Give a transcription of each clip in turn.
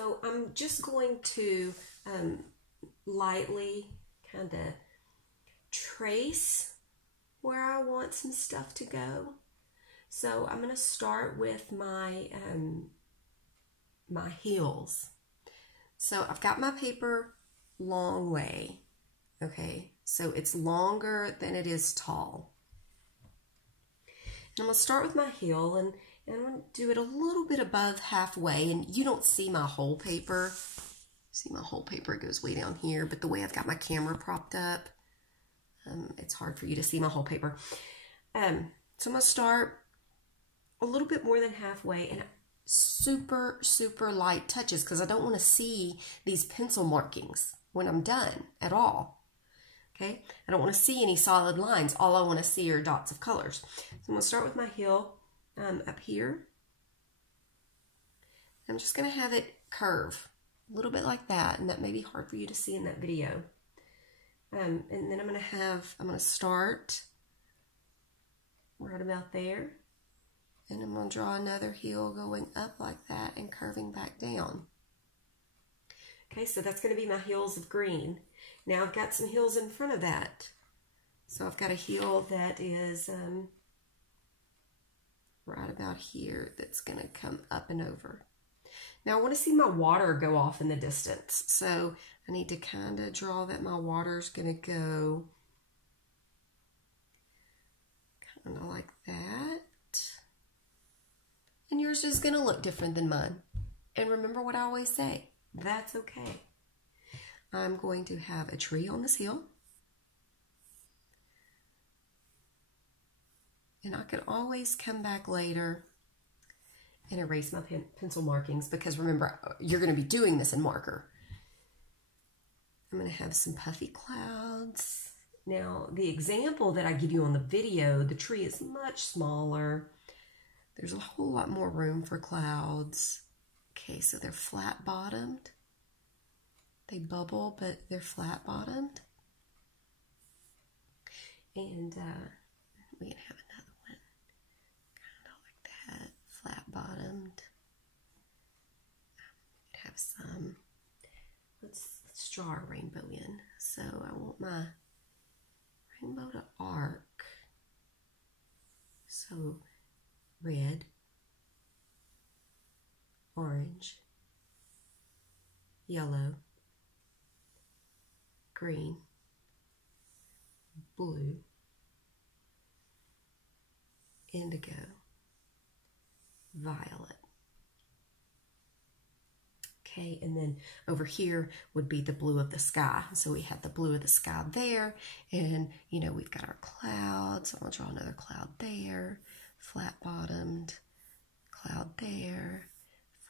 So I'm just going to lightly kind of trace where I want some stuff to go. So I'm going to start with my my heels. So I've got my paper long way, okay? So it's longer than it is tall. And I'm going to start with my heel, and I'm going to do it a little bit above halfway, and you don't see my whole paper. See my whole paper, it goes way down here, but the way I've got my camera propped up, it's hard for you to see my whole paper. So I'm going to start a little bit more than halfway, and super, super light touches, because I don't want to see these pencil markings when I'm done at all. Okay, I don't want to see any solid lines. All I want to see are dots of colors. So I'm going to start with my heel up here. I'm just going to have it curve a little bit like that, and that may be hard for you to see in that video. And then I'm going to start right about there. And I'm going to draw another heel going up like that and curving back down. Okay, so that's going to be my heels of green. Now I've got some heels in front of that. So I've got a heel that is right about here that's going to come up and over. Now I want to see my water go off in the distance. So I need to kind of draw that my water's going to go kind of like that. And yours is going to look different than mine. And remember what I always say, that's okay. I'm going to have a tree on this heel. And I can always come back later and erase my pencil markings, because remember, you're going to be doing this in marker. I'm going to have some puffy clouds. Now, the example that I give you on the video, the tree is much smaller. There's a whole lot more room for clouds. Okay, so they're flat bottomed. They bubble, but they're flat bottomed. And we can have another one kind of like that, flat bottomed. We can have some. Let's draw a rainbow in. So I want my rainbow to arc. So red, orange, yellow, green, blue, indigo, violet. Okay, and then over here would be the blue of the sky. So we have the blue of the sky there, and you know, we've got our clouds. I'm gonna draw another cloud there. Flat bottomed, cloud there,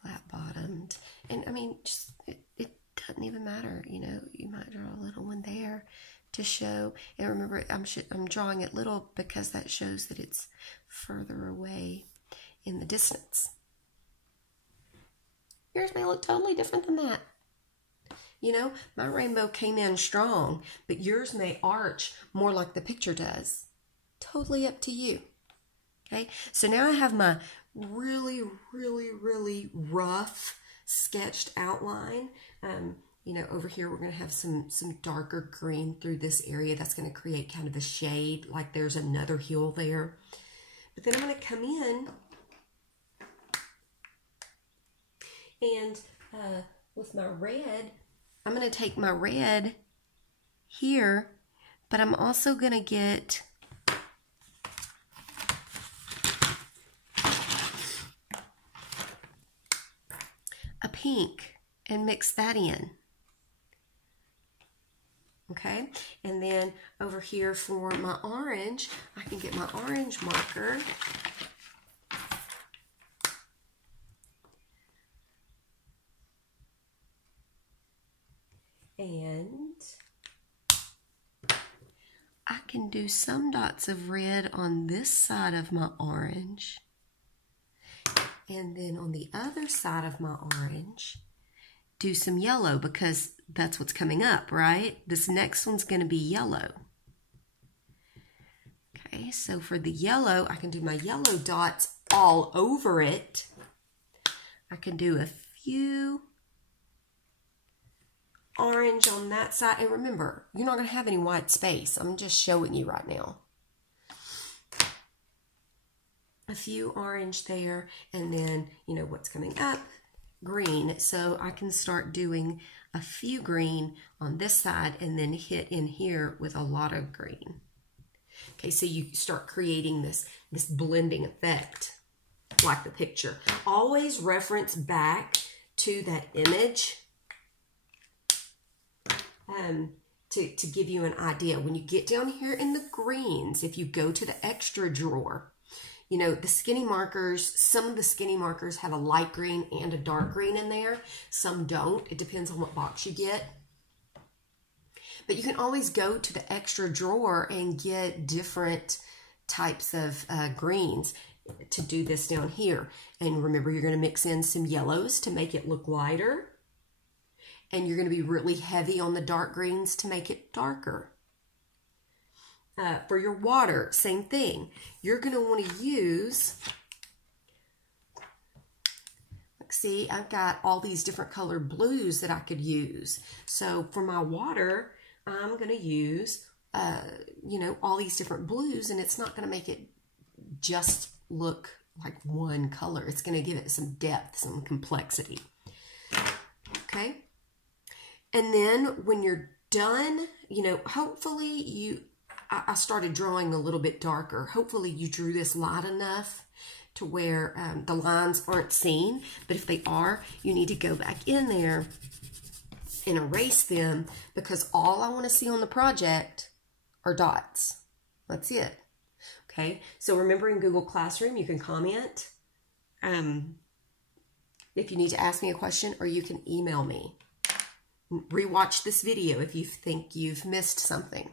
flat bottomed. And I mean, just it doesn't even matter, you know, you might draw a little one there to show. And remember, I'm drawing it little because that shows that it's further away in the distance. Yours may look totally different than that. You know, my rainbow came in strong, but yours may arch more like the picture does. Totally up to you. Okay, so now I have my really, really, really rough sketched outline. You know, over here we're going to have some darker green through this area. That's going to create kind of a shade, like there's another heel there. But then I'm going to come in and with my red, I'm going to take my red here, but I'm also going to get a pink and mix that in. Okay, and then over here for my orange, I can get my orange marker and I can do some dots of red on this side of my orange. And then on the other side of my orange, do some yellow, because that's what's coming up, right? This next one's going to be yellow. Okay, so for the yellow, I can do my yellow dots all over it. I can do a few orange on that side. And remember, you're not going to have any white space. I'm just showing you right now. A few orange there, and then, you know, what's coming up? Green. So I can start doing a few green on this side and then hit in here with a lot of green. Okay, so you start creating this blending effect like the picture. Always reference back to that image to give you an idea. When you get down here in the greens, if you go to the extra drawer, you know, the skinny markers, some of the skinny markers have a light green and a dark green in there. Some don't. It depends on what box you get. But you can always go to the extra drawer and get different types of greens to do this down here. And remember, you're going to mix in some yellows to make it look lighter. And you're going to be really heavy on the dark greens to make it darker. For your water, same thing. You're going to want to use, see, I've got all these different colored blues that I could use. So for my water, I'm going to use, you know, all these different blues, and it's not going to make it just look like one color. It's going to give it some depth, some complexity. Okay. And then when you're done, you know, hopefully I started drawing a little bit darker. Hopefully you drew this light enough to where the lines aren't seen. But if they are, you need to go back in there and erase them, because all I want to see on the project are dots. That's it. Okay, so remember, in Google Classroom, you can comment if you need to ask me a question, or you can email me. Rewatch this video if you think you've missed something.